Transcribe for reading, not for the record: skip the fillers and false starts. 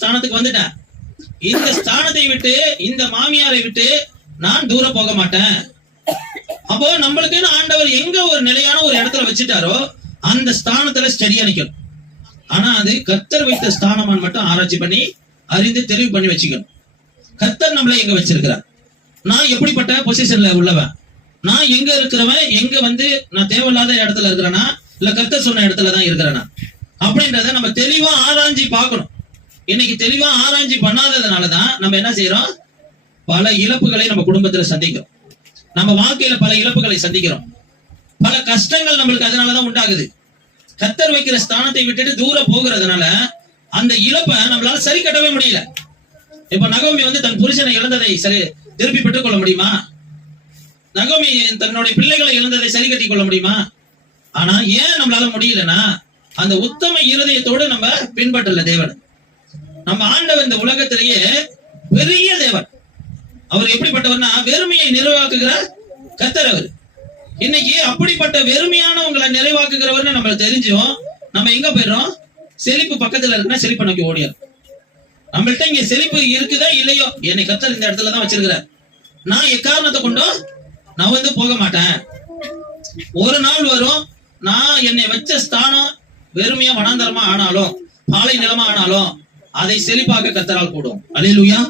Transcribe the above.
ஸ்தானத்துக்கு வந்துட்டேன். இந்த ஸ்தானத்தை விட்டு, இந்த மாமியாரை விட்டு நான் தூர போக மாட்டேன். அப்போ நம்மளுக்குன்னு ஆண்டவர் எங்க ஒரு நிலையான ஒரு இடத்துல வச்சுட்டாரோ அந்த ஸ்தானத்துல ஸ்டெடியா நிக்கணும். ஆனா அது கர்த்தர் வைத்த ஸ்தானமான் மட்டும் ஆராய்ச்சி பண்ணி அறிந்து தெளிவு பண்ணி வச்சுக்கணும். கர்த்தர் நம்மளை எங்க வச்சிருக்கிறார், நான் எப்படிப்பட்ட பொசிஷன்ல உள்ளவன், நான் எங்க இருக்கிறவன், எங்க நான் தேவையில்லாத இடத்துல இருக்கிறேனா இல்ல கர்த்தர் சொன்ன இடத்துலதான் இருக்கிறேனா அப்படின்றத நம்ம தெளிவா ஆராய்ச்சி பார்க்கணும். இன்னைக்கு தெளிவா ஆராய்ச்சி பண்ணாததுனாலதான் நம்ம என்ன செய்யறோம், பல இழப்புகளை நம்ம குடும்பத்துல சந்திக்கிறோம், நம்ம வாழ்க்கையில பல இழப்புகளை சந்திக்கிறோம், பல கஷ்டங்கள் நம்மளுக்கு அதனாலதான் உண்டாகுது. கர்த்தர் வைக்கிற ஸ்தானத்தை விட்டுட்டு தூரம் போகிறதுனால அந்த இழப்பை நம்மளால சரி கட்டவே முடியல. இப்ப நகோமி தன் புருஷனை இழந்ததை சரி திருப்பி பெற்றுக் கொள்ள முடியுமா? நகோமி தன்னுடைய பிள்ளைகளை இழந்ததை சரி கட்டி கொள்ள முடியுமா? ஆனா ஏன் நம்மளால முடியலன்னா அந்த உத்தம இருதயத்தோடு நம்ம பின்பற்றல தேவன். நம்ம ஆண்டவர் இந்த உலகத்திலேயே பெரிய தேவன். அவர் எப்படிப்பட்டவர்னா வெறுமையை நிறைவாக்குகிற கர்த்தர் அவர். இன்னைக்கு அப்படிப்பட்ட வெறுமையானவங்களை நிறைவாக்குகிறவர்னு நம்ம தெரிஞ்சும் நம்ம எங்க போயிடுறோம், செழிப்பு பக்கத்துல இருக்குன்னா செழிப்பை நோக்கி ஓடியார். நம்மள்ட்ட இங்க செழிப்பு இருக்குதா இல்லையோ, என்னை கர்த்தர் இந்த இடத்துலதான் வச்சிருக்கிறார், நான் எக்காரணத்தை கொண்டும் நான் போக மாட்டேன். ஒரு நாள் வரும், நான் என்னை வச்ச ஸ்தானம் வெறுமையா வனாந்தரமா ஆனாலும் பாலை நிலமா ஆனாலும் அதை செழிப்பாக கர்த்தரால் கூடும். அல்லேலூயா.